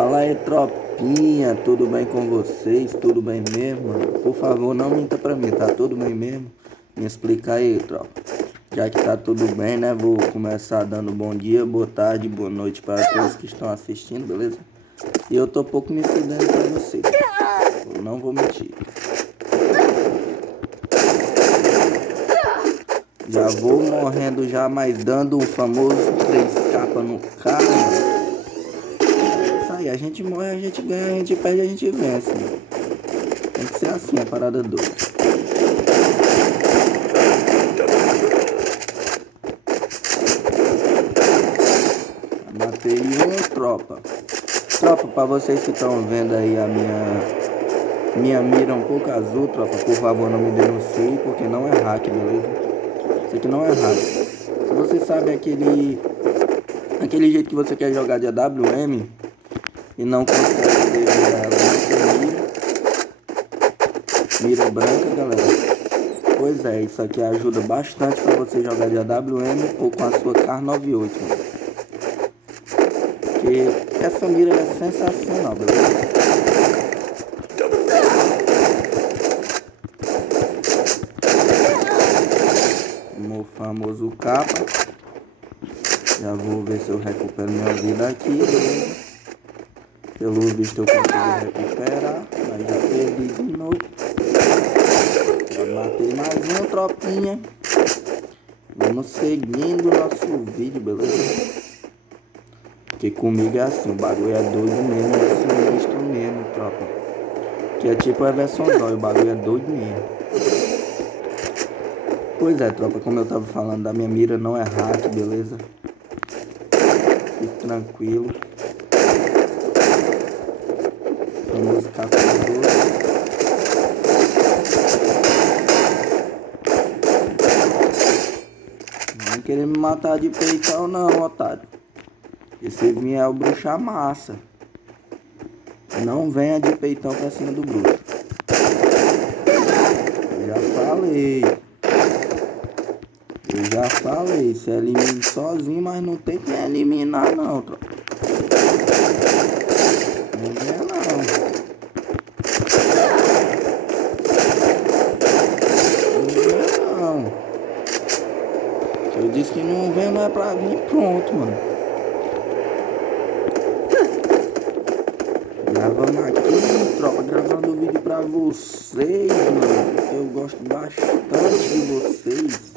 Fala aí, tropinha, tudo bem com vocês? Tudo bem mesmo, mano? Por favor, não minta pra mim, tá tudo bem mesmo? Me explica aí, tropa. Já que tá tudo bem, né? Vou começar dando bom dia, boa tarde, boa noite para todos que estão assistindo, beleza? E eu tô pouco me fudendo pra vocês. Eu não vou mentir. Já vou morrendo já, mas dando o famoso 3 capas no cara, mano. É isso aí, a gente morre, a gente ganha, a gente perde, a gente vence, mano. Tem que ser assim, a parada doida. Matei um, tropa. Tropa, pra vocês que estão vendo aí a minha mira um pouco azul, tropa, por favor não me denuncie, porque não é hack, beleza? Isso aqui não é hack. Se você sabe aquele jeito que você quer jogar de AWM e não consegue devido a ela não ter mira branca, galera. Pois é, isso aqui ajuda bastante para você jogar de AWM ou com a sua Kar 98, mano. Porque essa mira é sensacional, beleza? O famoso capa. Já vou ver se eu recupero minha vida aqui, beleza? Pelo visto eu consigo recuperar, mas já perdi de novo. Já matei mais um, tropinha. Vamos seguindo o nosso vídeo, beleza? Porque comigo é assim, o bagulho é doido mesmo, é sinistro mesmo, tropa. Que é tipo a Everson Dói, o bagulho é doido mesmo. Pois é, tropa, como eu tava falando, da minha mira não é hack, beleza? Fique tranquilo. Vamos capturar. Não querer me matar de peitão não, otário. Esse vinha é o bruxa massa. Não venha de peitão pra cima do bruxo. Eu já falei, se elimine sozinho, mas não tem que eliminar não, tropa. Não venha não. Não venha não. Se eu disse que não vem, não é pra vir, pronto, mano. Gravando aqui, tropa, gravando o vídeo pra vocês, mano. Eu gosto bastante de vocês.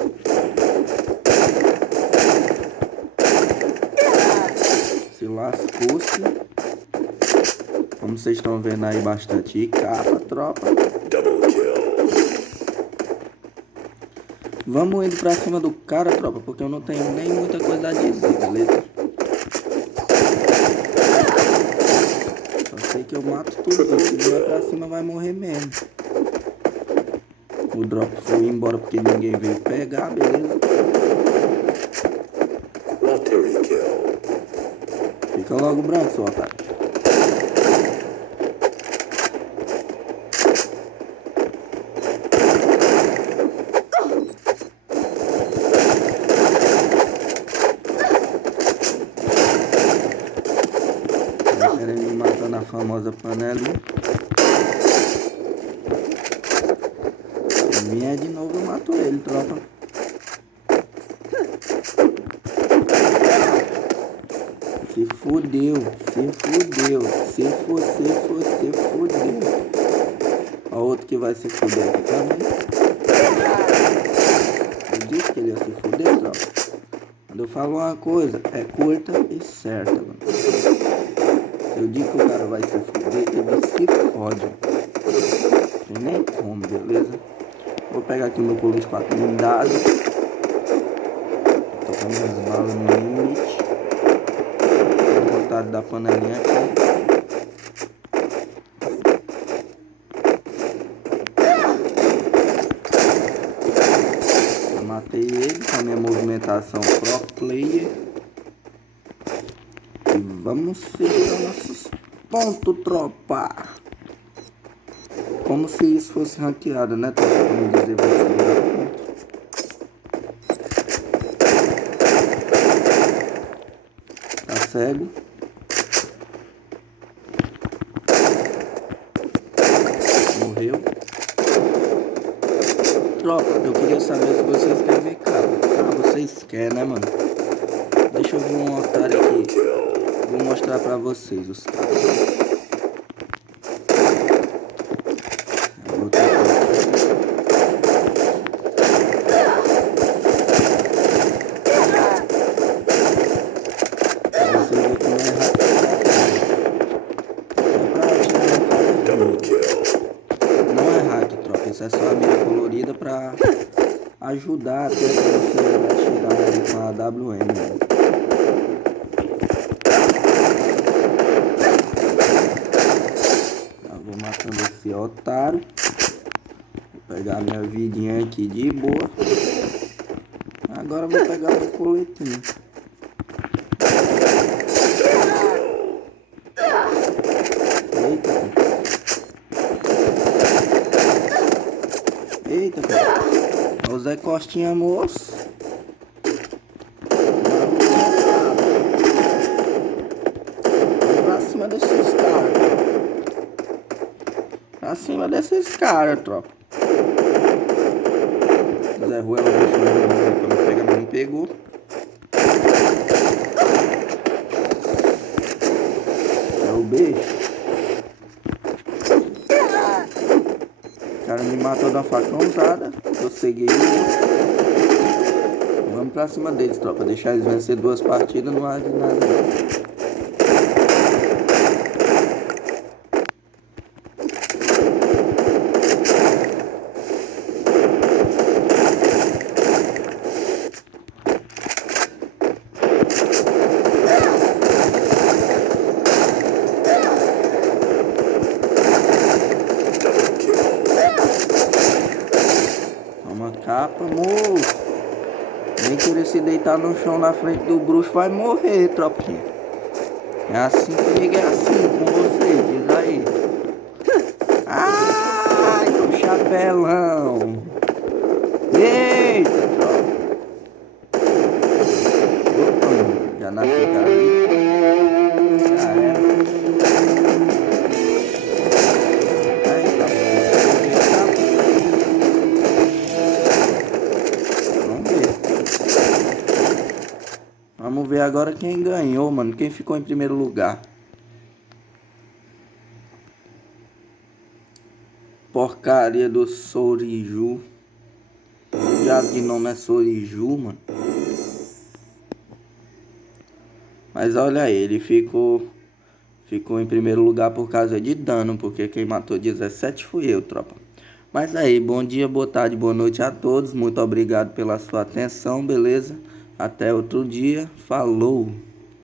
Se lascou-se. Como vocês estão vendo aí, bastante capa, tropa. Vamos indo pra cima do cara, tropa, porque eu não tenho nem muita coisa a dizer, beleza? Só sei que eu mato tudo, se vier pra cima vai morrer mesmo. O drop foi embora porque ninguém veio pegar, beleza? Fica logo branco, seu otário. Tá querendo me matar na famosa panelinha. Se vier de novo, eu mato ele, tropa. Se fudeu, se fudeu. Ó, outro que vai se fuder aqui também. Eu disse que ele ia se fuder, tropa. Quando eu falo uma coisa, é curta e certa, mano. Se eu digo que o cara vai se fuder, ele se fode. Não tem nem como, beleza? Vou pegar aqui o meu colete 4 blindado. Tô com minhas balas no limite. Vou botar da panelinha aqui. Matei ele com a minha movimentação pro player. E vamos seguir nossos pontos, tropa. Como se isso fosse ranqueado, né, tropa? Como dizer, vou segurar ponto. Tá cego. tropa, eu queria saber se vocês querem ver capa. Ah, vocês querem, né, mano? Deixa eu ver um otário aqui. Vou mostrar pra vocês os caras. Eu vou tentar. Pra vocês verem como é rápido. Não é hack, tropa. Isso é só a mira colorida pra ajudar até pra você atirar aí com a AWM. Eu vou matando esse otário. Vou pegar minha vidinha aqui de boa. Agora eu vou pegar meu coletinho. Eita, eita, cara. O Zé Costinha, moço. Pra cima desses caras. Pra cima desses caras, tropa. O Zé Ruela deixou ele quando pega, mas não pegou. É o beijo. O cara me matou da facão usada. Eu segui. Vamos pra cima deles, tropa. Deixar eles vencer 2 partidas não há de nada. Toma capa, moço. Nem querer se deitar no chão na frente do bruxo vai morrer, tropinha. É assim comigo, é assim com vocês, diz aí. Ai, o chapelão. Eita, tropa. Opa, já nasceu cara ali. Já era. Aí, tá. Vamos ver. Vamos ver agora quem ganhou, mano. Quem ficou em primeiro lugar. Porcaria do Soriju. Já de nome é Soriju, mano. Mas olha aí, ele ficou em primeiro lugar por causa de dano. Porque quem matou 17 fui eu, tropa. Mas aí, bom dia, boa tarde, boa noite a todos. Muito obrigado pela sua atenção, beleza? Até outro dia. Falou!